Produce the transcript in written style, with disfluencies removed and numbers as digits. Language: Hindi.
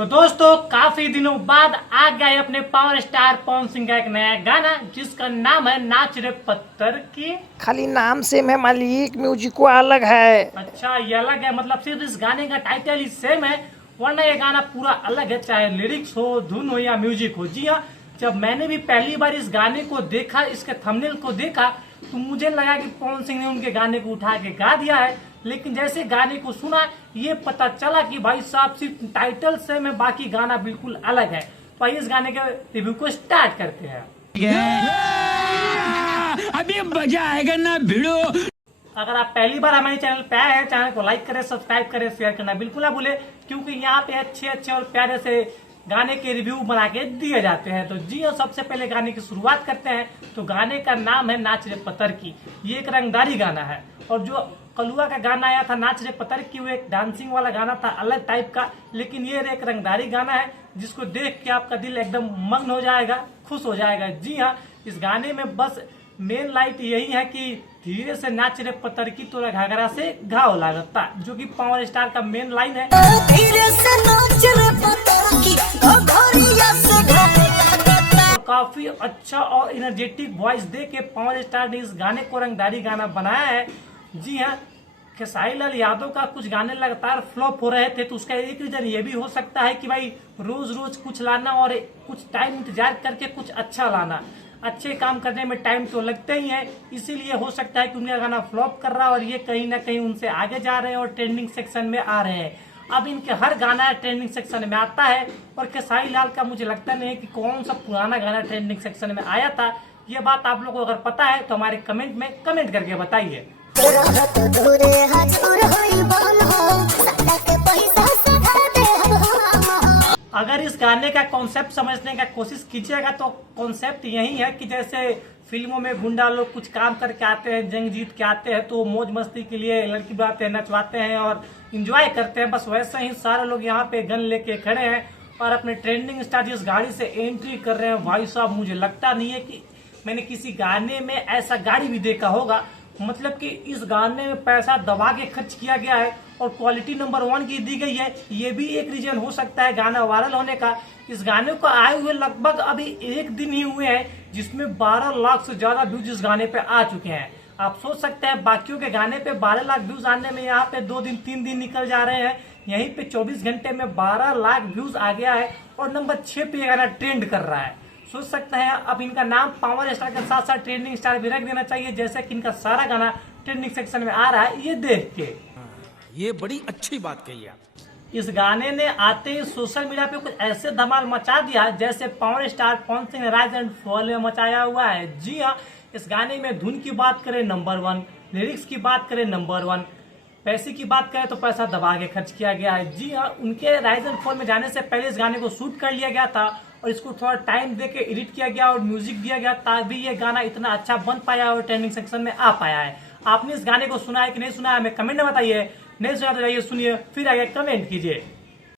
तो दोस्तों काफी दिनों बाद आ गया अपने पावर स्टार पवन सिंह का एक नया गाना जिसका नाम है नाच रे पत्थर की। खाली नाम सेम है मालिक, म्यूजिको अलग है। अच्छा ये अलग है, मतलब सिर्फ इस गाने का टाइटल ही सेम है, वरना ये गाना पूरा अलग है, चाहे लिरिक्स हो, धुन हो या म्यूजिक हो। जी हाँ, जब मैंने भी पहली बार इस गाने को देखा, इसके थंबनेल को देखा, तो मुझे लगा कि पवन सिंह ने उनके गाने को उठा के गा दिया है। लेकिन जैसे गाने को सुना ये पता चला कि भाई साहब सिर्फ टाइटल से में बाकी गाना बिल्कुल अलग है। तो आइए इस गाने के रिव्यू को स्टार्ट करते हैं। अभी मजा आएगा ना भिड़ो। अगर आप पहली बार हमारे चैनल पे आए हैं, चैनल को लाइक करें, सब्सक्राइब करें, शेयर करना बिल्कुल ना भूले, क्योंकि यहाँ पे अच्छे अच्छे और प्यारे से गाने के रिव्यू बना के दिए जाते हैं। तो जी हाँ, सबसे पहले गाने की शुरुआत करते हैं। तो गाने का नाम है नाच रे पत्थर की। ये एक रंगदारी गाना है, और जो कलुआ का गाना आया था नाच रे पत्थर की, वो एक डांसिंग वाला गाना था अलग टाइप का। लेकिन ये एक रंगदारी गाना है जिसको देख के आपका दिल एकदम मग्न हो जाएगा, खुश हो जाएगा। जी हाँ, इस गाने में बस मेन लाइट यही है कि धीरे से नाच रे पत्थर की तोरा घाघरा से घाव लागता, जो कि पावर स्टार का मेन लाइन है। धीरे से नाच रे पत्थर की घाघरिया से घाव लागता। काफी अच्छा और एनर्जेटिक वॉइस दे के पावर स्टार ने इस गाने को रंगदारी गाना बनाया है। जी हाँ, खेसारी लाल यादव का कुछ गाने लगातार फ्लॉप हो रहे थे, तो उसका एक रीजन ये भी हो सकता है कि भाई रोज रोज कुछ लाना और कुछ टाइम इंतजार करके कुछ अच्छा लाना, अच्छे काम करने में टाइम तो लगते ही है, इसीलिए हो सकता है कि उनका गाना फ्लॉप कर रहा है और ये कहीं ना कहीं उनसे आगे जा रहे हैं और ट्रेंडिंग सेक्शन में आ रहे हैं। अब इनके हर गाना ट्रेंडिंग सेक्शन में आता है, और खेसारी लाल का मुझे लगता नहीं है कि कौन सा पुराना गाना ट्रेंडिंग सेक्शन में आया था। ये बात आप लोगों को अगर पता है तो हमारे कमेंट में कमेंट करके बताइए। अगर इस गाने का कॉन्सेप्ट समझने का कोशिश कीजिएगा तो कॉन्सेप्ट यही है कि जैसे फिल्मों में गुंडा लोग कुछ काम करके आते हैं, जंग जीत के आते हैं, तो मौज मस्ती के लिए लड़की बुलाते हैं, नचवाते हैं और इंजॉय करते हैं। बस वैसे ही सारे लोग यहाँ पे गन लेके खड़े हैं और अपने ट्रेंडिंग स्टार जिस गाड़ी से एंट्री कर रहे हैं, भाई साहब मुझे लगता नहीं है कि मैंने किसी गाने में ऐसा गाड़ी भी देखा होगा। मतलब कि इस गाने में पैसा दबा के खर्च किया गया है और क्वालिटी नंबर 1 की दी गई है। ये भी एक रीजन हो सकता है गाना वायरल होने का। इस गाने को आए हुए लगभग अभी एक दिन ही हुए हैं, जिसमें 12 लाख से ज्यादा व्यूज इस गाने पे आ चुके हैं। आप सोच सकते हैं बाकियों के गाने पे 12 लाख व्यूज आने में यहाँ पे 2 दिन 3 दिन निकल जा रहे हैं, यहीं पे 24 घंटे में 12 लाख व्यूज आ गया है और नंबर 6 पे ये गाना ट्रेंड कर रहा है। सोच सकते हैं अब इनका नाम पावर स्टार के साथ साथ ट्रेंडिंग स्टार भी रख देना चाहिए, जैसे कि इनका सारा गाना ट्रेंडिंग सेक्शन में आ रहा है ये देख के। ये बड़ी अच्छी बात कही आप। इस गाने ने आते ही सोशल मीडिया पे कुछ ऐसे धमाल मचा दिया जैसे पावर स्टार पवन सिंह ने राइज एंड फॉल में मचाया हुआ है। जी हाँ, इस गाने में धुन की बात करें नंबर 1, लिरिक्स की बात करें नंबर 1, पैसे की बात करें तो पैसा दबा के खर्च किया गया है। जी हाँ, उनके राइज एंड फॉल में जाने से पहले इस गाने को शूट कर लिया गया था और इसको थोड़ा टाइम दे के एडिट किया गया और म्यूजिक दिया गया, तभी ये गाना इतना अच्छा बन पाया और ट्रेंडिंग सेक्शन में आ पाया है। आपने इस गाने को सुना है कि नहीं सुना है हमें कमेंट में बताइए। नहीं सुना तो जाइए सुनिए, फिर आगे कमेंट कीजिए।